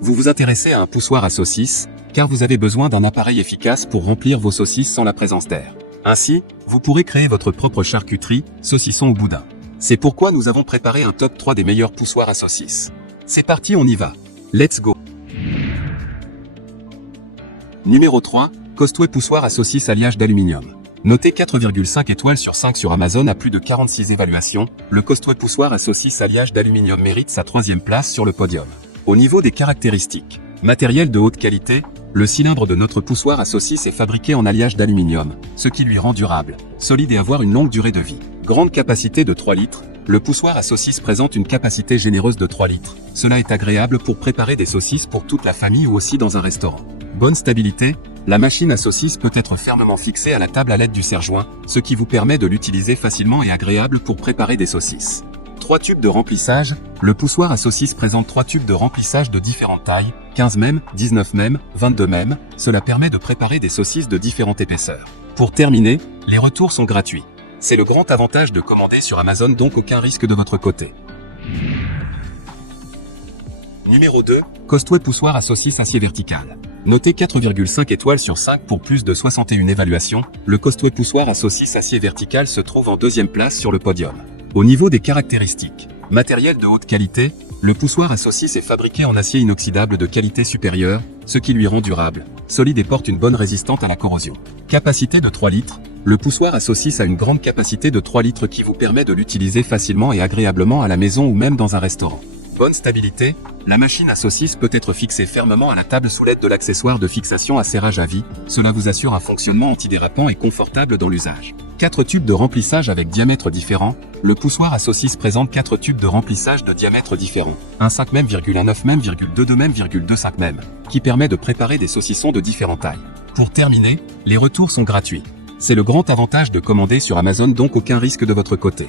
Vous vous intéressez à un poussoir à saucisses, car vous avez besoin d'un appareil efficace pour remplir vos saucisses sans la présence d'air. Ainsi, vous pourrez créer votre propre charcuterie, saucisson ou boudin. C'est pourquoi nous avons préparé un top 3 des meilleurs poussoirs à saucisses. C'est parti, on y va. Let's go. Numéro 3, Costway poussoir à saucisses alliage d'aluminium. Noté 4,5 étoiles sur 5 sur Amazon à plus de 46 évaluations, le Costway poussoir à saucisses alliage d'aluminium mérite sa 3e place sur le podium. Au niveau des caractéristiques, matériel de haute qualité, le cylindre de notre poussoir à saucisses est fabriqué en alliage d'aluminium, ce qui lui rend durable, solide et avoir une longue durée de vie. Grande capacité de 3 litres, le poussoir à saucisses présente une capacité généreuse de 3 litres. Cela est agréable pour préparer des saucisses pour toute la famille ou aussi dans un restaurant. Bonne stabilité, la machine à saucisses peut être fermement fixée à la table à l'aide du serre-joint, ce qui vous permet de l'utiliser facilement et agréable pour préparer des saucisses. 3 tubes de remplissage, le poussoir à saucisses présente 3 tubes de remplissage de différentes tailles, 15 mm, 19 mm, 22 mm, cela permet de préparer des saucisses de différentes épaisseurs. Pour terminer, les retours sont gratuits. C'est le grand avantage de commander sur Amazon, donc aucun risque de votre côté. Numéro 2, Costway poussoir à saucisses acier vertical. Noté 4,5 étoiles sur 5 pour plus de 61 évaluations, le Costway poussoir à saucisses acier vertical se trouve en 2e place sur le podium. Au niveau des caractéristiques, matériel de haute qualité, le poussoir à saucisses est fabriqué en acier inoxydable de qualité supérieure, ce qui lui rend durable, solide et porte une bonne résistance à la corrosion. Capacité de 3 litres, le poussoir à saucisses a une grande capacité de 3 litres qui vous permet de l'utiliser facilement et agréablement à la maison ou même dans un restaurant. Bonne stabilité, la machine à saucisses peut être fixée fermement à la table sous l'aide de l'accessoire de fixation à serrage à vis, cela vous assure un fonctionnement antidérapant et confortable dans l'usage. 4 tubes de remplissage avec diamètre différent, le poussoir à saucisses présente 4 tubes de remplissage de diamètre différents, un 5 mm, 1,9 mm, 2,2 mm, 2,5 mm, qui permet de préparer des saucissons de différentes tailles. Pour terminer, les retours sont gratuits. C'est le grand avantage de commander sur Amazon, donc aucun risque de votre côté.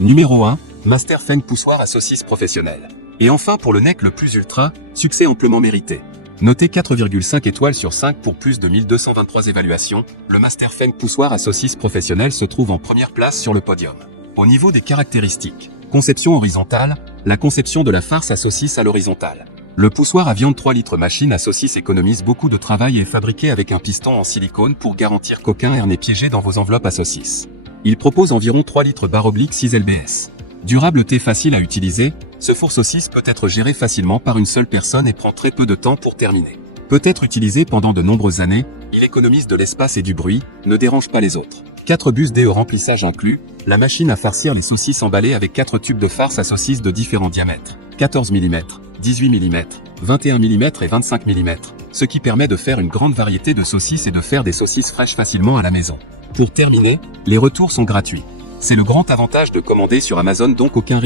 Numéro 1, Master Feng poussoir à saucisses professionnel. Et enfin pour le neck le plus ultra, succès amplement mérité. Noté 4,5 étoiles sur 5 pour plus de 1223 évaluations, le Master Feng poussoir à saucisses professionnel se trouve en première place sur le podium. Au niveau des caractéristiques, conception horizontale, la conception de la farce à saucisses à l'horizontale. Le poussoir à viande 3 litres machine à saucisses économise beaucoup de travail et est fabriqué avec un piston en silicone pour garantir qu'aucun air n'est piégé dans vos enveloppes à saucisses. Il propose environ 3 litres / 6 lbs. Durabilité facile à utiliser, ce four saucisse peut être géré facilement par une seule personne et prend très peu de temps pour terminer. Peut être utilisé pendant de nombreuses années, il économise de l'espace et du bruit, ne dérange pas les autres. 4 bus de remplissage inclus, la machine à farcir les saucisses emballées avec 4 tubes de farce à saucisses de différents diamètres, 14 mm, 18 mm, 21 mm et 25 mm, ce qui permet de faire une grande variété de saucisses et de faire des saucisses fraîches facilement à la maison. Pour terminer, les retours sont gratuits. C'est le grand avantage de commander sur Amazon, donc aucun risque.